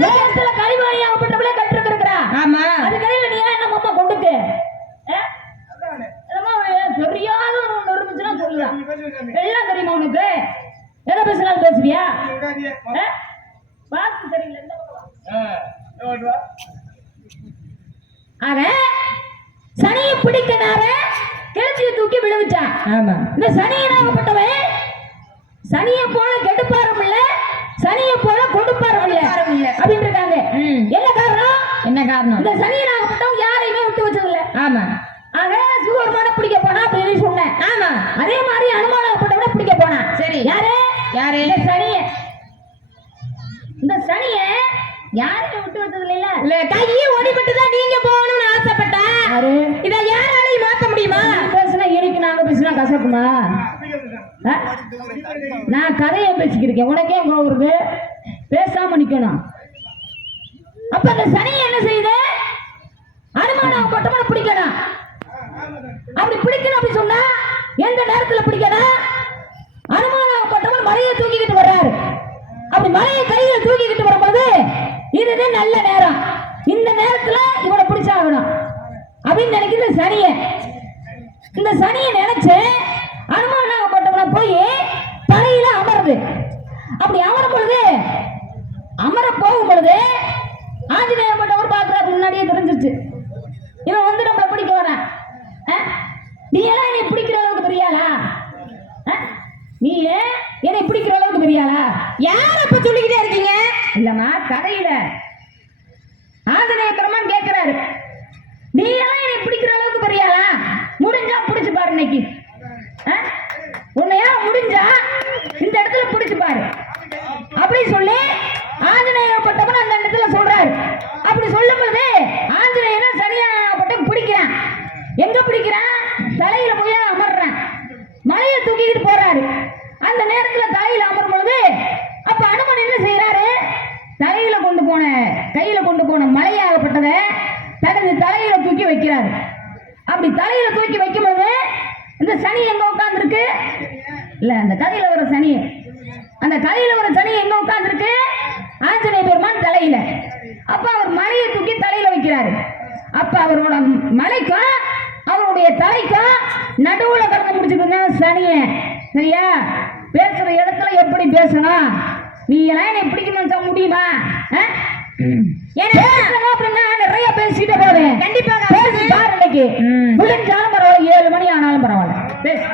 நேரத்துல கழிவாணி அவப்பட்டவளே கட்டு இருக்கிறா. ஆமா அது கடையில நீ என்ன மாமா கொண்டுக்கு தெரியாத ஒன்று இருந்துச்சுன்னா சொல்லலாம். எல்லாம் தெரியுமா உனக்கு? எதை பேசினாலும் பேசுவியா? பார்த்து சரியில்லை. ஆக சனியை பிடிக்கனார கிளச்சியை தூக்கி விழுவிச்சான். ஆமா இந்த சனியனாகப்பட்டவன் சனியை போல கெடுப்பாரும் இல்ல, சனியை போல கொடுப்பாரும் இல்ல அப்படின்னு இருக்காங்க. என்ன காரணம்? என்ன காரணம்? இந்த சனியனாகப்பட்டவன் யாரையுமே விட்டு வச்சது இல்ல. ஆமா ஆக சிவபெருமான பிடிக்க போனா அப்படின்னு சொன்னேன். ஆமா அதே மாதிரி அனுமானாகப்பட்டவனை பிடிக்க போனா. சரி யாரு யாரு? இந்த சனிய யாரையும் விட்டு வச்சது இல்ல. இல்ல கையை ஓடிப்பட்டு தான் நீங்க போகணும்னு ஆசைப்பட்டேன். இதை யாராலையும் மாத்த முடியுமா? பேசுனா எனக்கு நாங்க பேசுனா கசக்குமா? நான் கதையை பேசிக்கிருக்கேன், உனக்கே கோவம் இருக்கு. பேசாம நிக்கணும். அப்ப அந்த சனி என்ன செய்யுது? அனுமானாகப்பட்டவனை பிடிக்கணும். அப்படி பிடிக்கணும் அப்படி சொன்னா எந்த நேரத்துல பிடிக்கணும்? அனுமானாகப்பட்டவன் மலையை தூக்கிக்கிட்டு வர்றாரு. அப்படி மலையை கையில தூக்கிக்கிட்டு வரும்போது இதுதான் நல்ல நேரம், இந்த நேரத்துல இவனை பிடிச்சாகணும் அப்படின்னு நினைக்கிற சனிய. இந்த சனியை நினைச்சு அனுமானாகப்பட்டவனை போய் தலையில அமருது. அப்படி அமரும் பொழுது அமர போகும் பொழுது ஆஞ்சநேயப்பட்டவர் பார்க்கிறார். முன்னாடியே தெரிஞ்சிருச்சு இவன் வந்து நம்மளை பிடிக்க வரான். நீ எல்லாம் என்னை பிடிக்கிற அளவுக்கு தெரியாளா? நீ என்னை பிடிக்கிற அளவுக்கு தெரியாளா? யார இப்ப சொல்லிக்கிட்டே இருக்கீங்க? இல்லம்மா கதையில ஆஞ்சநேய பெருமான் கேட்கிறாரு, நீ எல்லாம் என்னை பிடிக்கிற அளவுக்கு தெரியாளா? முடிஞ்சா பிடிச்சு பாரு, இன்னைக்கு உன்னையா முடிஞ்சா இந்த இடத்துல பிடிச்சு பாரு அப்படி சொல்லி ஆஞ்சநேயப்பட்டவன் அந்த இடத்துல சொல்றாரு. அப்படி சொல்லும் பொழுது ஆஞ்சநேயனை சனியாகப்பட்டவன் பிடிக்கிறான். எங்க பிடிக்கிறான்? தலையில போய் அமர்றான். மலையை தூக்கிட்டு போறாரு. அந்த நேரத்துல தலையில அமரும் பொழுது அப்ப அனுமன் என்ன செய்யறாரு? தலையில கொண்டு போன மலையாகப்பட்டத தனது தலையில தூக்கி வைக்கிறாரு. அப்படி தலையில தூக்கி வைக்கும் போது இந்த சனி எங்க உட்கார்ந்து இருக்கு? இல்ல அந்த கதையில வர சனி, அந்த கதையில வர சனி எங்க உட்கார்ந்து இருக்கு? ஆஞ்சநேய பெருமான் தலையில. அப்ப அவர் மலையை தூக்கி தலையில வைக்கிறாரு. அப்ப அவரோட மலைக்கும் அவருடைய தலைக்கும் நடுவுல கலந்து முடிச்சுக்கோங்க சனிய. சரியா? பேசுற இடத்துல எப்படி பேசணும்? நீ எல்லாம் என்னை பிடிக்கணும்னு முடியுமா? அப்படின்னா நிறைய பேசிட்டு போவேன். கண்டிப்பாக பேசி பாரு. இன்னைக்கு முடிஞ்சாலும் பரவாயில்ல, 7 மணி ஆனாலும் பரவாயில்ல, பேசு.